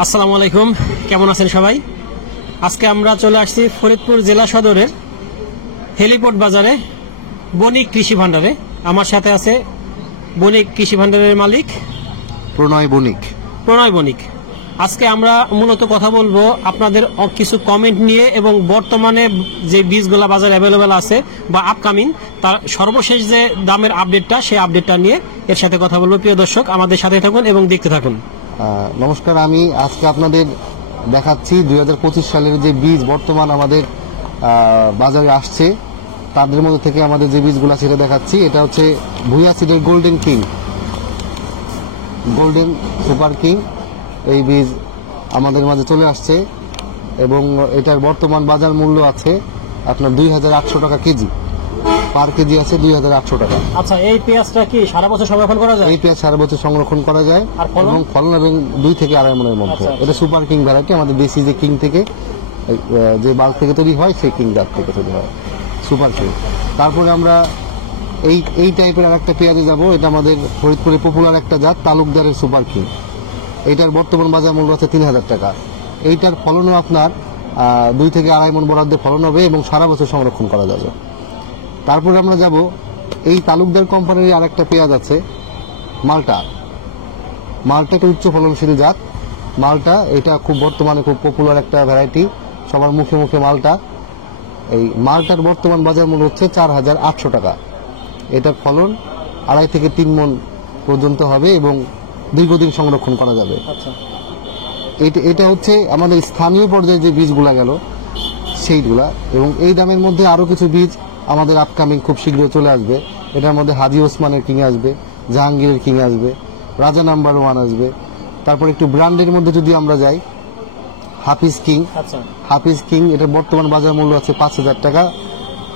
আসসালামু আলাইকুম, কেমন আছেন সবাই? আজকে আমরা চলে আসছি ফরিদপুর জেলা সদরের হেলিপোর্ট বাজারে বণিক কৃষি ভান্ডারে। আমার সাথে আছে বণিক কৃষি ভান্ডারের মালিক প্রণয় বণিক। আজকে আমরা মূলত কথা বলবো আপনাদের কিছু কমেন্ট নিয়ে এবং বর্তমানে যে বীজগুলা বাজারে অ্যাভেলেবেল আছে বা আপকামিং তার সর্বশেষ যে দামের আপডেটটা, সেই আপডেটটা নিয়ে এর সাথে কথা বলবো। প্রিয় দর্শক, আমাদের সাথে থাকুন এবং দেখতে থাকুন। নমস্কার, আমি আজকে আপনাদের দেখাচ্ছি 2025 সালের যে বীজ বর্তমান আমাদের বাজারে আসছে, তাদের মধ্যে থেকে আমাদের যে বীজগুলো সেটা দেখাচ্ছি। এটা হচ্ছে ভুইয়া সিডের গোল্ডেন সুপার কিং। এই বীজ আমাদের মাঝে চলে আসছে এবং এটার বর্তমান বাজার মূল্য আছে আপনার 2800 টাকা কেজি। পার কেজি আছে 2800 টাকা। আচ্ছা, এই পেঁয়াজটা কি সারা বছর সংরক্ষণ করা যায়? এই পেঁয়াজ সারা বছর সংরক্ষণ করা যায় এবং ফলন এবং 2 থেকে 2.5 মনের মধ্যে। এটা সুপার কিং ভ্যারাইটি, আমাদের দেশি যে কিং থেকে যে বাল থেকে তৈরি হয় সেই কিং জাত থেকে তৈরি হয়, সুপার কিং। তারপরে আমরা এই টাইপের আর একটা পেঁয়াজে যাব। এটা আমাদের ফরিদপুরে পপুলার একটা জাত, তালুকদারের সুপার কিং। এইটার বর্তমান বাজার মূল্য আছে 3000 টাকা। এইটার ফলনও আপনার 2 থেকে 2.5 মন বরাদ্দে ফলন হবে এবং সারা বছর সংরক্ষণ করা যাবে। তারপরে আমরা যাব এই তালুকদার কোম্পানির আর একটা পেঁয়াজ আছে, মালটা একটা উচ্চ ফলনশীল জাত। মালটা এটা খুব বর্তমানে খুব পপুলার একটা ভ্যারাইটি, সবার মুখে মুখে মালটা। এই মালটার বর্তমান বাজার মূল্য হচ্ছে 4800 টাকা। এটার ফলন 2.5 থেকে 3 মন পর্যন্ত হবে এবং দীর্ঘদিন সংরক্ষণ করা যাবে। এটা হচ্ছে আমাদের স্থানীয় পর্যায়ে যে বীজগুলা গেল সেইগুলা। এবং এই দামের মধ্যে আরো কিছু বীজ আমাদের আপকামিং খুব শীঘ্রই চলে আসবে। এটার মধ্যে হাজি ওসমানের কিং আসবে, জাহাঙ্গীরের কিং আসবে, রাজা নাম্বার 1 আসবে। তারপর একটু ব্র্যান্ডের মধ্যে যদি আমরা যাই, হাফিজ কিং এটার বর্তমান বাজার মূল্য আছে 5000 টাকা।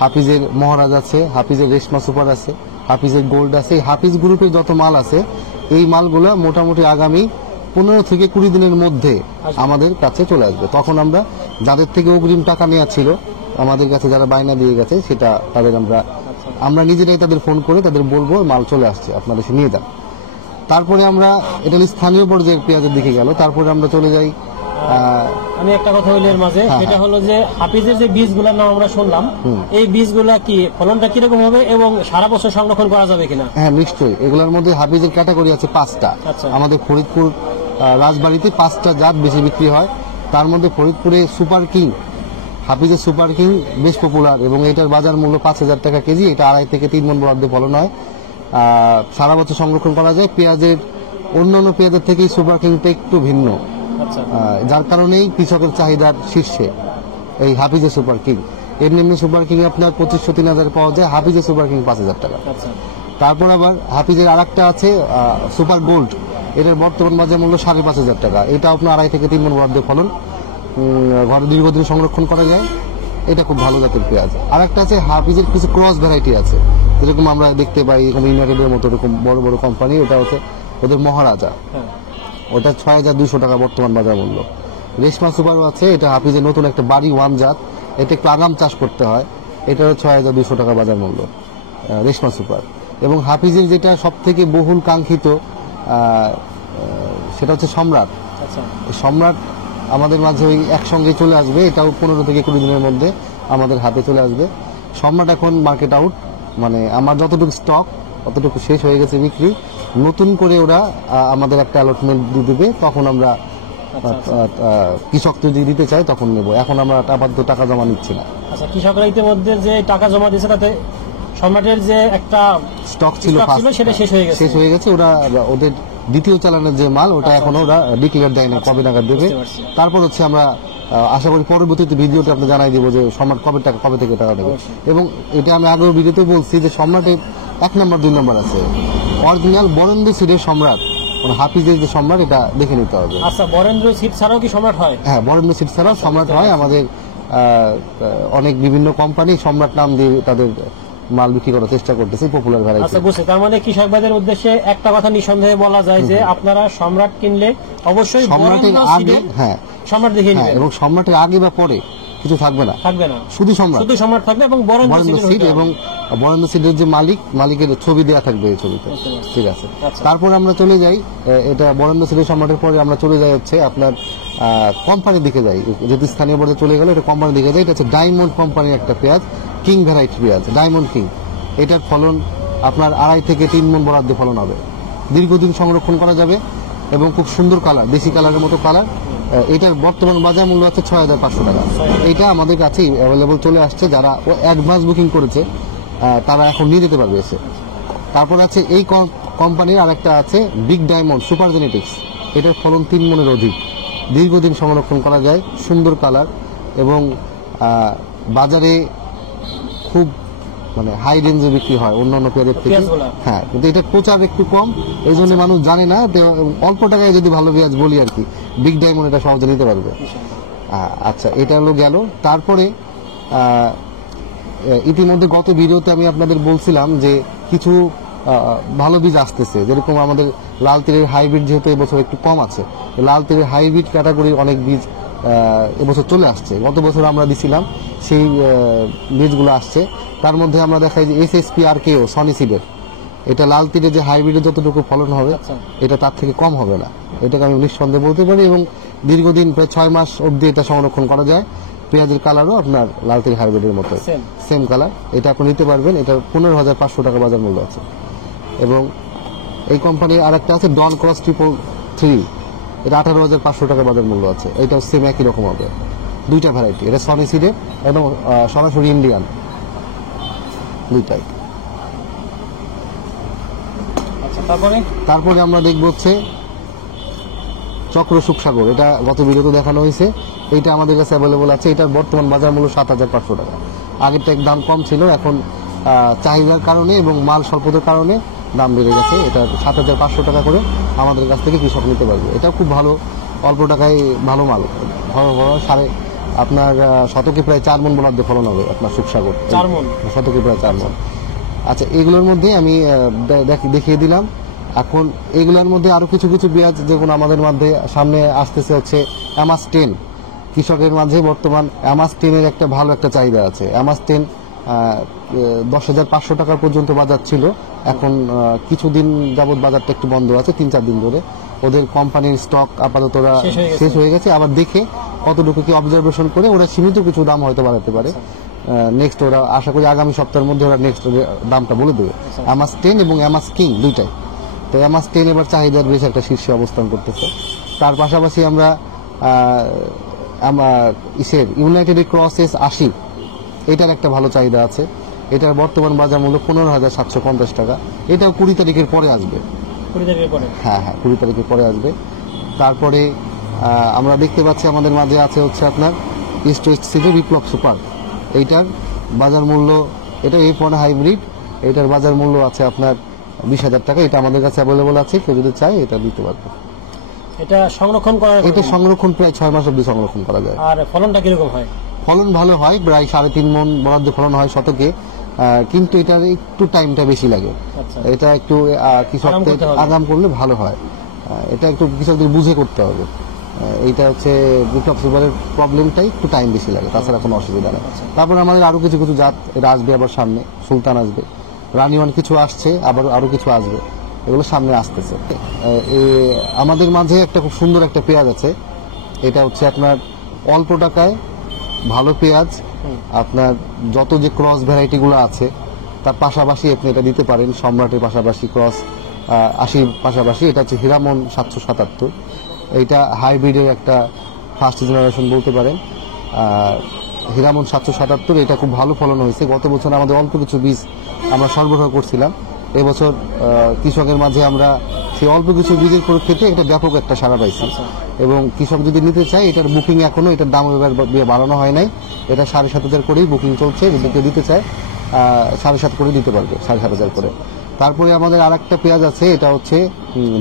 হাফিজের মহারাজ আছে, হাফিজের রেশমা সুপার আছে, হাফিজের গোল্ড আছে। এই হাফিজ গ্রুপের যত মাল আছে এই মালগুলো মোটামুটি আগামী 15 থেকে 20 দিনের মধ্যে আমাদের কাছে চলে আসবে। তখন আমরা যাদের থেকে অগ্রিম টাকা নেওয়া ছিল আমাদের কাছে, যারা বায়না দিয়ে গেছে, সেটা তাদের আমরা নিজেরাই তাদের ফোন করে তাদের বলবো মাল চলে আসছে, আপনারা এসে নিয়ে যান। তারপরে আমরা এটা স্থানীয় পর্যায়ের পেঁয়াজের দিকে গেল। তারপরে আমরা চলে যাই, আমি একটা কথা বলি এর মাঝে, এটা হলো যে হাফিজের যে বীজগুলোর নাম আমরা শুনলাম, এই বীজগুলা কি ফলনটা কিরকম হবে এবং সারা বছর সংরক্ষণ করা যাবে কিনা? হ্যাঁ, নিশ্চয়ই। এগুলোর মধ্যে হাফিজের ক্যাটাগরি আছে 5টা। আমাদের ফরিদপুর রাজবাড়িতে 5টা জাত বেশি বিক্রি হয়। তার মধ্যে ফরিদপুরে সুপার কিং, হাফিজের সুপার কিং বেশ পপুলার এবং এটার বাজার মূল্য 5000 টাকা কেজি। এটা 2.5 থেকে 3 মন বরাদ্দে ফলন হয়, সারা বছর সংরক্ষণ করা যায়। পেঁয়াজের অন্যান্য পেঁয়াজের থেকে সুপার কিংটা একটু ভিন্ন, যার কারণেই কৃষকের চাহিদার শীর্ষে এই হাফিজের সুপার কিং। এমনি সুপার কিং আপনার 2500-3000 পাওয়া যায়, হাফিজের সুপার কিং 5000 টাকা। তারপর আবার হাফিজের আর একটা আছে সুপার গোল্ড, এটার বর্তমান বাজার মূল্য 5500 টাকা। এটা আপনার 2.5 থেকে 3 মন বরাদ্দে ফলন, ঘরে দীর্ঘদিন সংরক্ষণ করা যায়। এটা খুব ভালো জাতের পেঁয়াজ। আর একটা আছে হাফিজের কিছু ক্রস ভ্যারাইটি আছে, যেরকম আমরা দেখতে পাই এরকম ইউনাইটেডের মতো এরকম বড় বড় কোম্পানি। এটা হচ্ছে ওদের মহারাজা, ওটা 6200 টাকা বর্তমান বাজার মূল্য। রেশমা সুপারও আছে, এটা হাফিজের নতুন একটা বাড়ি 1 জাত। এটা একটু আগাম চাষ করতে হয়, এটারও 6200 টাকা বাজার মূল্য রেশমা সুপার। এবং হাফিজের যেটা সব থেকে বহুল কাঙ্ক্ষিত সেটা হচ্ছে সম্রাট। সম্রাট আমাদের মাঝে ওই একসঙ্গে চলে আসবে, এটাও 15 থেকে 20 দিনের মধ্যে আমাদের হাতে চলে আসবে। সম্রাট এখন মার্কেট আউট, মানে আমার যতটুকু স্টক অতটুকু শেষ হয়ে গেছে বিক্রি। নতুন করে ওরা আমাদের একটা অ্যালটমেন্ট দিবে, তখন আমরা কৃষক যদি দিতে চাই তখন নেব। এখন আমরা আপাতত টাকা জমা নিচ্ছি না। আচ্ছা, কৃষকরা ইতিমধ্যে যে টাকা জমা দিয়েছে তাতে সম্রাটের যে একটা স্টক ছিল সেটা শেষ হয়ে গেছে। ওরা ওদের দ্বিতীয় চালানের যে মাল ওটা এখনো ওরা ডিক্লেয়ার দেয় না, কবে নাগাদ দেবে। তারপর হচ্ছে আমরা আশা করি পরবর্তীতে ভিডিওতে আপনি জানাই দিব যে সম্রাট কবে থেকে টাকা দেবে। এবং এটা আমি আগেও ভিডিওতে বলছি যে সম্রাটের 1 নম্বর 2 নম্বর আছে। অরিজিনাল বরেন্দ্র সিডের সম্রাট, মানে হাফিজের যে সম্রাট, এটা দেখে নিতে হবে। আচ্ছা, বরেন্দ্র সিড ছাড়াও কি সম্রাট হয়? হ্যাঁ, বরেন্দ্র সিড ছাড়াও সম্রাট হয়। আমাদের অনেক বিভিন্ন কোম্পানি সম্রাট নাম দিয়ে তাদের মাল বিক্রি করার চেষ্টা করতেছে, পপুলার ভ্যারাইটি। আচ্ছা, বুঝছি। তার মানে কৃষক ভাইদের উদ্দেশ্যে একটা কথা নিঃসন্দেহে বলা যায় যে আপনারা সম্রাট কিনলে অবশ্যই সম্রাটের আগে, হ্যাঁ, সম্রাট দেখে নেবেন। এবং সম্রাটের আগে বা পরে কিছু থাকবে না, থাকবে না, শুধু সম্রাট থাকবে এবং বরেন্দ্র সিড। এবং বরেন্দ্র সিডের যে মালিকের ছবি দেওয়া থাকবে এই ছবিতে। ঠিক আছে, তারপর আমরা চলে যাই, এটা বরেন্দ্র সিডের সম্রাটের পরে আমরা চলে যাই হচ্ছে আপনার কোম্পানির দিকে যাই, যেহেতু স্থানীয় পর্যায়ে চলে গেল, এটা কোম্পানির দিকে যাই। এটা হচ্ছে ডায়মন্ড কোম্পানির একটা পেঁয়াজ, কিং ভ্যারাইটি পেঁয়াজ, ডায়মন্ড কিং। এটার ফলন আপনার 2.5 থেকে 3 মণ বরাদ্দ ফলন হবে, দীর্ঘদিন সংরক্ষণ করা যাবে এবং খুব সুন্দর কালার, দেশি কালারের মতো কালার। এটার বর্তমান বাজার মূল্য আছে 6,500 টাকা। এটা আমাদের কাছে অ্যাভেলেবল চলে আসছে, যারা অ্যাডভান্স বুকিং করেছে তারা এখন নিয়ে যেতে পারবে এসে। তারপর আছে এই কোম্পানির আরেকটা আছে বিগ ডায়মন্ড সুপার জেনেটিক্স। এটার ফলন 3 মণের অধিক, দীর্ঘদিন সংরক্ষণ করা যায়, সুন্দর কালার এবং বাজারে খুব মানে হাই রেঞ্জে বিক্রি হয় অন্যান্য পেঁয়াজের থেকে। হ্যাঁ, কিন্তু এটা প্রচার একটু কম, এই জন্য মানুষ জানে না। অল্প টাকায় যদি ভালো পেঁয়াজ বলি আর কি, বিগ ডায়মন্ড এটা সহজে নিতে পারবে। আচ্ছা, এটা হলো গেল। তারপরে ইতিমধ্যে গত ভিডিওতে আমি আপনাদের বলছিলাম যে কিছু ভালো বীজ আসতেছে, যেরকম আমাদের লাল তীরের হাইব্রিড যেহেতু এবছর একটু কম আছে, লাল তীরের হাইব্রিড ক্যাটাগরির অনেক বীজ এবছর চলে আসছে। গত বছর আমরা দিছিলাম, সেই বীজগুলো আসছে। তার মধ্যে আমরা দেখাই যে SSP RKO সনি সিডের, এটা লাল তীরে যে হাইব্রিডের যতটুকু ফলন হবে এটা তার থেকে কম হবে না, এটাকে আমি নিঃসন্দেহে বলতে পারি। এবং দীর্ঘদিন প্রায় 6 মাস অবধি এটা সংরক্ষণ করা যায়। পেঁয়াজের কালারও আপনার লাল তীর হাইব্রিডের মতো সেম কালার, এটা আপনি নিতে পারবেন। এটা 15,500 টাকা বাজার মূল্য আছে। এবং এই কোম্পানির আরেকটা আছে ডন ক্রস 333, এটা 18,500 টাকা বাজার মূল্য আছে। এটাও সেম একই রকম হবে, দুইটা ভ্যারাইটি। এটা সনি সিডের এবং সরাসরি ইন্ডিয়ান, দুইটাই। তারপরে আমরা দেখব হচ্ছে চক্র সুখসাগর, এটা গত ভিডিওতে দেখানো হয়েছে। এটা আমাদের কাছে অ্যাভেলেবল আছে। এটার বর্তমান বাজার মূল্য 7,500 টাকা। আগেরটা এক দাম কম ছিল, এখন চাহিদার কারণে এবং মাল স্বল্পতার কারণে দাম বেড়ে গেছে। এটা 7,500 টাকা করে আমাদের কাছ থেকে কৃষক নিতে পারবে। এটা খুব ভালো, অল্প টাকায় ভালো মাল, আপনার শতকে প্রায় 4 মণ বরাদ্দ ফলন হবে আপনার সুখসাগর, 4 মণ শতকে প্রায় 4 মণ। আচ্ছা, এগুলোর মধ্যে আমি দেখিয়ে দিলাম। এখন এগুলোর মধ্যে আরো কিছু কিছু পেঁয়াজ যেগুলো আমাদের মধ্যে সামনে আসতেছে হচ্ছে অ্যামাস 10। কৃষকের মাঝে বর্তমান অ্যামাস 10-এর একটা ভালো একটা চাহিদা আছে। অ্যামাস 10 10,500 টাকা পর্যন্ত বাজার ছিল, এখন কিছুদিন যাবত বাজারটা একটু বন্ধ আছে, 3-4 দিন ধরে। ওদের কোম্পানির স্টক আপাতত শেষ হয়ে গেছে। আবার দেখে কতটুকু কি অবজারভেশন করে ওরা সীমিত কিছু দাম হয়তো বাড়াতে পারে। নেক্সট ওরা আশা করি আগামী সপ্তাহের মধ্যে ওরা নেক্সট দামটা বলে দেবে। অ্যামাস 10 এবং অ্যামাস কিং দুইটাই। তো অ্যামাস 10 এবার চাহিদার বেশ একটা শীর্ষে অবস্থান করতেছে। তার পাশাপাশি আমরা ইউনাইটেড ক্রসেস 80, এটার একটা ভালো চাহিদা আছে। এটার বর্তমান বাজার মূল্য 15,750 টাকা। এটাও 20 তারিখের পরে আসবে। 20 তারিখের পরে আসবে। তারপরে আমরা দেখতে পাচ্ছি আমাদের মাঝে আছে হচ্ছে আপনার ইস্ট ওয়েস্ট সিডের বিপ্লব সুপার। এইটার বাজার মূল্য, এটা A1 হাইব্রিড, এটার বাজার মূল্য আছে আপনার 20,000 টাকা। এটা আমাদের কাছে অ্যাভেলেবল আছে, কেউ যদি চায় এটা দিতে পারবে। এটা সংরক্ষণ প্রায় 6 মাস অবধি সংরক্ষণ করা যায়। আর ফলনটা কিরকম হয়? ফলন ভালো হয়, প্রায় 3.5 মণ বরাদ্দ ফলন হয় শতকে, কিন্তু এটার একটু টাইমটা বেশি লাগে। এটা একটু কৃষকদের আগাম করলে ভালো হয়। এটা একটু কৃষকদের বুঝে করতে হবে। এইটা হচ্ছে বিপ্লব সুপারের প্রবলেমটাই একটু টাইম বেশি লাগে, তাছাড়া কোনো অসুবিধা নেই। তারপর আমাদের আরো কিছু কিছু জাত এটা আসবে, আবার সামনে সুলতান আসবে, রানিওয়ান কিছু আসছে, আবার আরো কিছু আসবে, এগুলো সামনে আসতেছে। আমাদের মাঝে একটা খুব সুন্দর একটা পেঁয়াজ আছে, এটা হচ্ছে আপনার অল্প টাকায় ভালো পেঁয়াজ। আপনার যত যে ক্রস ভ্যারাইটি গুলো আছে তার পাশাপাশি আপনি এটা দিতে পারেন, সম্রাটের পাশাপাশি ক্রস 80 পাশাপাশি। এটা হচ্ছে হীরামন 777, এইটা হাইব্রিডের একটা ফার্স্ট জেনারেশন বলতে পারেন। হীরামন 777, এটা খুব ভালো ফলন হয়েছে। গত বছর আমাদের অল্প কিছু বীজ আমরা সরবরাহ করছিলাম, এবছর কৃষকের মাঝে আমরা সেই অল্প কিছু বীজের ক্ষেত্রে এটা ব্যাপক একটা সাড়া পাইছি। এবং কৃষক যদি নিতে চায়, এটার বুকিং এখনো, এটার দাম এবার বাড়ানো হয় নাই, এটা 7,500 করেই বুকিং চলছে। যদি কেউ দিতে চায় 7,500 করে দিতে পারবে, 7,500 করে। তারপরে আমাদের আর একটা পেঁয়াজ আছে, এটা হচ্ছে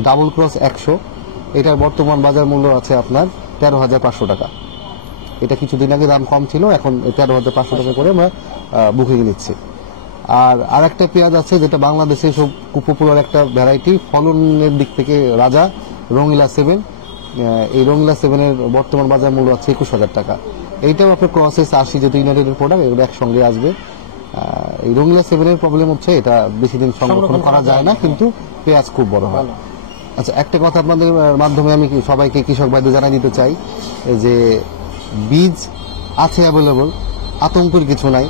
ডাবল ক্রস 100, এটার বর্তমান বাজার মূল্য আছে আপনার 13,500 টাকা। এটা কিছুদিন আগে দাম কম ছিল, এখন 13,500 টাকা করে আমরা বুকিং নিচ্ছি। আর আরেকটা পেঁয়াজ আছে যেটা বাংলাদেশে খুব পপুলার একটা ভ্যারাইটি, ফলনের দিক থেকে রাজা, রঙিলা 7। এই রঙিলা 7-এর বর্তমান বাজার মূল্য আছে 21,000 টাকা। এইটাও আপনার ক্রসেস 80, যেহেতু ইউনাইটেডের প্রোডাক্ট, এগুলো একসঙ্গে আসবে। এই রঙিলা 7 এর প্রবলেম হচ্ছে এটা বেশি দিন সংরক্ষণ করা যায় না, কিন্তু পেঁয়াজ খুব বড় হয়। আচ্ছা, একটা কথা আপনাদের মাধ্যমে আমি সবাইকে কৃষক ভাইদের জানাই দিতে চাই যে বীজ আছে অ্যাভেলেবল, আতঙ্কের কিছু নাই।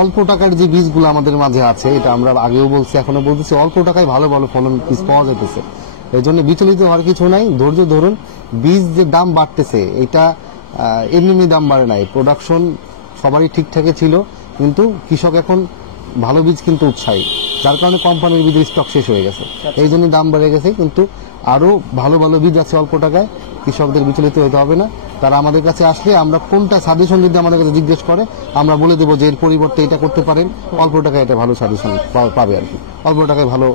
অল্প টাকার যে বীজগুলো আমাদের মাঝে আছে, এটা আমরা আগেও বলছি এখনো বলতেছি, অল্প টাকায় ভালো ভালো ফলন বীজ পাওয়া যেতেছে। এই জন্য বিচলিত হওয়ার কিছু নাই, ধৈর্য ধরুন। বীজ যে দাম বাড়তেছে এটা এমনি দাম বাড়ে নাই, প্রোডাকশন সবারই ঠিকঠাকই ছিল, কিন্তু কৃষক এখন ভালো বীজ কিন্তু উৎসাহী, যার কারণে কোম্পানির বীজের স্টক শেষ হয়ে গেছে, এই জন্য দাম বেড়ে গেছে। কিন্তু আরো ভালো ভালো বীজ আছে অল্প টাকায়, কৃষকদের বিচলিত হতে হবে না। তারা আমাদের কাছে আসলে আমরা কোনটা সাজেশন যদি আমাদের কাছে জিজ্ঞেস করে আমরা বলে দেবো যে এর পরিবর্তে এটা করতে পারেন, অল্প টাকায় এটা ভালো সাজেশন পাবে আর কি, অল্প টাকায় ভালো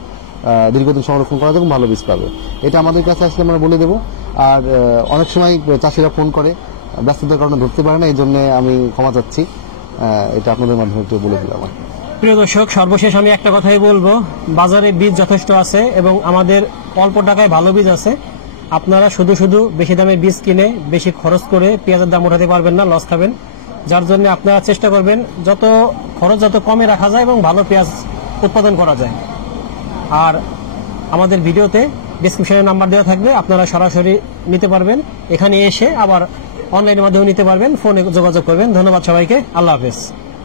দীর্ঘদিন সংরক্ষণ করা যাবে, ভালো বীজ পাবে। এটা আমাদের কাছে আসলে আমরা বলে দেবো। আর অনেক সময় চাষিরা ফোন করে, ব্যস্ততার কারণে ধরতে পারে না, এই জন্য আমি ক্ষমা চাচ্ছি। এটা আপনাদের মাধ্যমে একটু বলে দিলাম। প্রিয় দর্শক, সর্বশেষ আমি একটা কথাই বলবো, বাজারে বীজ যথেষ্ট আছে এবং আমাদের অল্প টাকায় ভালো বীজ আছে। আপনারা শুধু শুধু বেশি দামে বীজ কিনে বেশি খরচ করে পেঁয়াজের দাম উঠাতে পারবেন না, লস খাবেন। যার জন্য আপনারা চেষ্টা করবেন যত খরচ যত কমে রাখা যায় এবং ভালো পেঁয়াজ উৎপাদন করা যায়। আর আমাদের ভিডিওতে ডেসক্রিপশনে নাম্বার দেওয়া থাকবে, আপনারা সরাসরি নিতে পারবেন, এখানে এসে আবার অনলাইনের মাধ্যমে নিতে পারবেন, ফোনে যোগাযোগ করবেন। ধন্যবাদ সবাইকে, আল্লাহ হাফেজ।